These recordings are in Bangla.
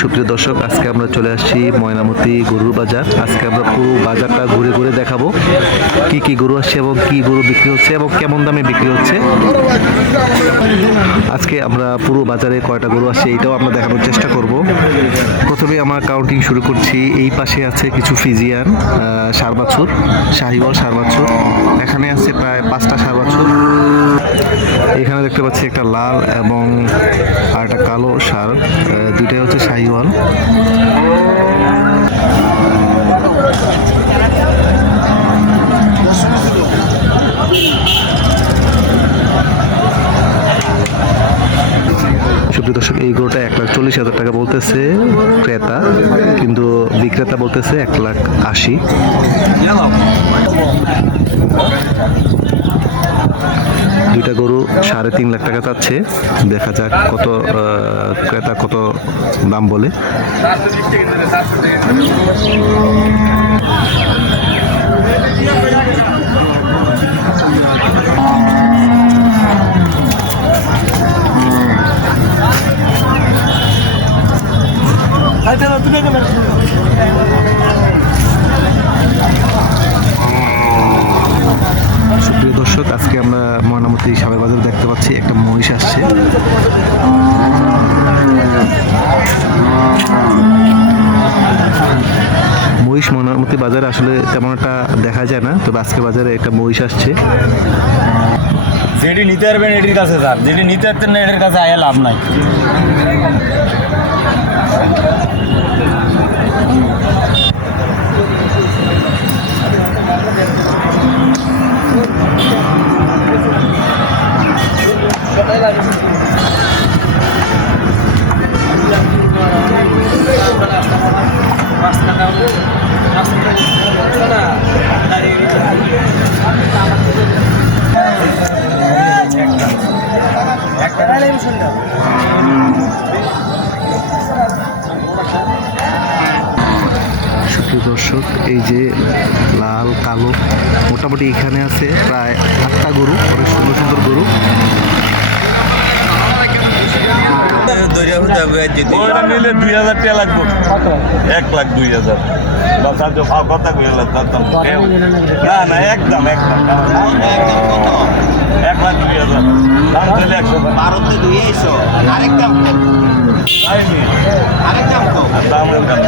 সুপ্রিয় দর্শক, আজকে আমরা চলে আসছি ময়নামতি গরুর বাজার। আজকে আমরা পুরো বাজারটা ঘুরে ঘুরে দেখাবো। কি কি গরু আসছে এবং কি গরু বিক্রি হচ্ছে এবং কেমন দামে বিক্রি হচ্ছে। আজকে আমরা পুরো বাজারে কয়টা গরু আসছে এটাও আমরা দেখানোর চেষ্টা করব। প্রথমে আমরা কাউন্টিং শুরু করছি। এই পাশে আছে কিছু ফিজিয়ান সার বাছুর শাহিওয়াল সার বাছুর এখানে আছে প্রায় পাঁচটা সার বাছুর এখানে দেখতে পাচ্ছি একটা লাল এবং আর একটা কালো সার দুইটাই হচ্ছে শাহিওয়াল। সুপ্রিয় দর্শক, এই গরুটা এক লাখ চল্লিশ হাজার টাকা বলতেছে ক্রেতা, কিন্তু বিক্রেতা বলতেছে এক লাখ আশি। দুইটা গরু সাড়ে তিন লাখ টাকা চাচ্ছে। দেখা যাক কত ক্রেতা কত দাম বলে। সুপ্রিয় দর্শক, আজকে আমরা ময়নামতি সাবের বাজার দেখতে পাচ্ছি একটা মহিষ আসছে। মহিষ ময়নামতি বাজারে আসলে তেমন একটা দেখা যায় না, তবে আজকে বাজারে একটা মহিষ আসছে। যেটি নিতে পারবেন এটির কাছে স্যার যেটি নিতে পারতেন না এটির কাছে আয়া লাভ নাই। সুপ্রিয় দর্শক এই যে লাল কালো মোটামুটি এখানে আছে প্রায় আটটা গরু অনেক সুন্দর সুন্দর গরু। নিলে দুই হাজার টাকা লাগবে। এক লাখ দুই হাজার। কথা না না একদম একদম। এক লাখ দুই হাজার। ভারতে দুই এসো। আরেক দাম আরেক দাম একদম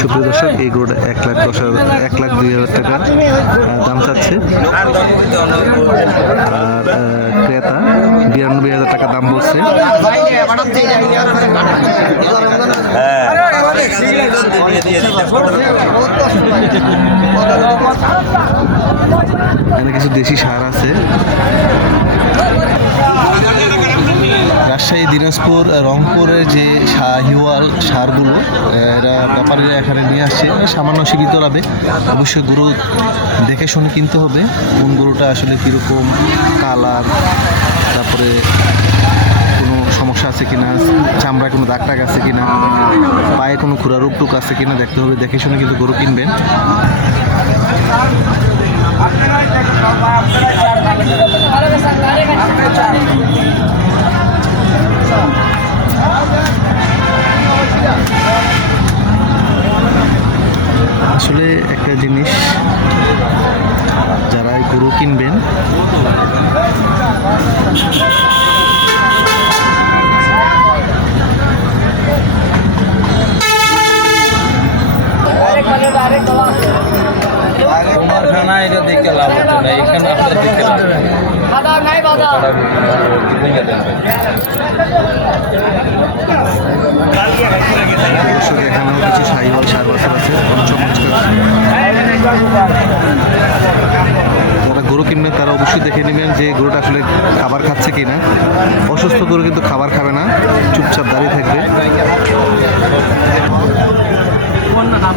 সুপ্রিয় দর্শক, এই গরুটা এক লাখ দশ হাজার, এক লাখ দুই হাজার টাকা দাম চাচ্ছে। আর ক্রেতা, বিরানব্বই হাজার টাকা দাম বলছে। এখানে কিছু দেশি সার আছে। রাজশাহী, দিনাজপুর, রংপুরের যে শাহিওয়াল সারগুলো এরা ব্যাপারীরা এখানে নিয়ে আসছে। মানে সামান্য সীমিত লাভে। অবশ্যই গরু দেখে শুনে কিনতে হবে। কোন গরুটা আসলে কীরকম, কালার, তারপরে কোনো সমস্যা আছে কিনা, চামড়ায় কোনো দাগ টাগ আছে কিনা, পায়ে কোনো খুরা রোগ টুক আছে কিনা দেখতে হবে। দেখে শুনে কিন্তু গরু কিনবেন। এখানেও কিছু সাইবল সার বাছার আছে যারা গরু কিনবেন, তারা অবশ্যই দেখে নেবেন যে গরুটা আসলে খাবার খাচ্ছে কি না অসুস্থ গরু কিন্তু খাবার খাবে না, চুপচাপ দাঁড়িয়ে থাকবে। নাম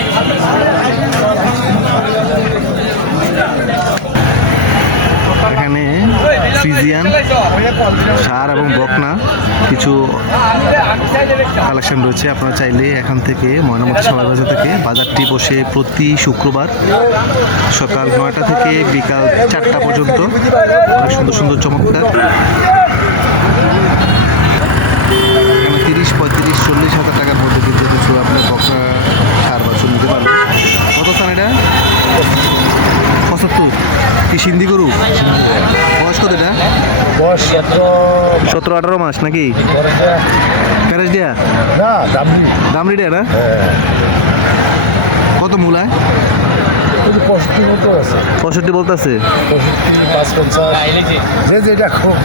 সার এবং বকনা, কিছু কালেকশন রয়েছে। আপনারা চাইলে এখান থেকে, ময়নামতি সবাই বাজার থেকে বাজারটি বসে প্রতি শুক্রবার সকাল নয়টা থেকে বিকাল চারটা পর্যন্ত। অনেক সুন্দর সুন্দর, চমৎকার। তিরিশ, পঁয়ত্রিশ, চল্লিশ হাজার টাকার মধ্যে কিন্তু কিছু আপনার বকরা সার বাছুর নিতে পারবেন। কত স্থান এটা? পঁচাত্তর। কি সিন্ধি গরু? সতেরো সতেরো আঠারো মাস নাকি? ক্যারেজ দিয়া? না দামি দামড়ি দেয়া না? কত মূলায় পঁয়ষট্টি বলতে আছে বলতেছে পঁয়ষট্টি পাঁচ পঞ্চাশ যে যেটা খুব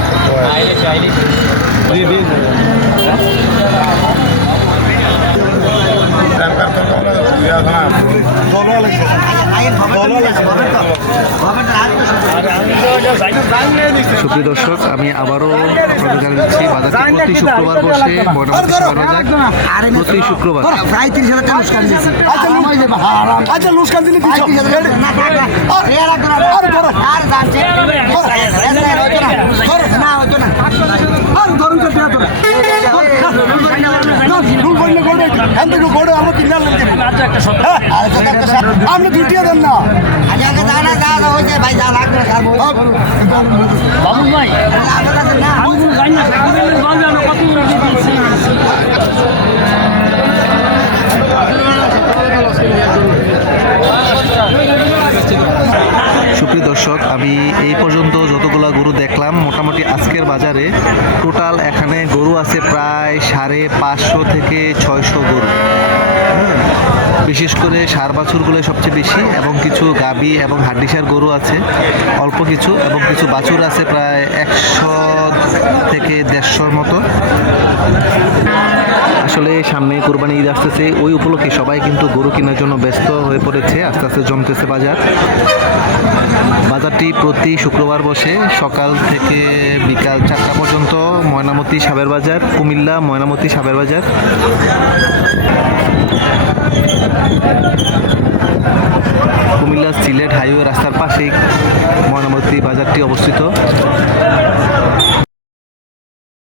সুপ্রিয় দর্শক আমি আবারও আপনাদের জানাচ্ছি বাজারটি প্রতি শুক্রবার বসে ময়নামতি সবার বাজার প্রতি শুক্রবার প্রায় তিরিশ হাজার টাকা আচ্ছা আপনি দুটিও দেন না ভাই টোটাল এখানে গরু আছে প্রায় সাড়ে পাঁচশো থেকে ছয়শো গরু। বিশেষ করে সার বাছুরগুলো সবচেয়ে বেশি এবং কিছু গাবি এবং হাড্ডিসার গরু আছে, অল্প কিছু এবং কিছু বাছুর আছে প্রায় একশো থেকে দেড়শোর মতো। আসলে সামনে কোরবানি ঈদ আসতেছে, ওই উপলক্ষে সবাই কিন্তু গরু কেনার জন্য ব্যস্ত হয়ে পড়েছে, আস্তে আস্তে জমতেছে বাজার। বাজারটি প্রতি শুক্রবার বসে, সকাল থেকে বিকাল চারটা পর্যন্ত ময়নামতি সাবের বাজার, কুমিল্লা ময়নামতি সাবের বাজার। কুমিল্লা সিলেট হাইওয়ে রাস্তার পাশেই ময়নামতি বাজারটি অবস্থিত।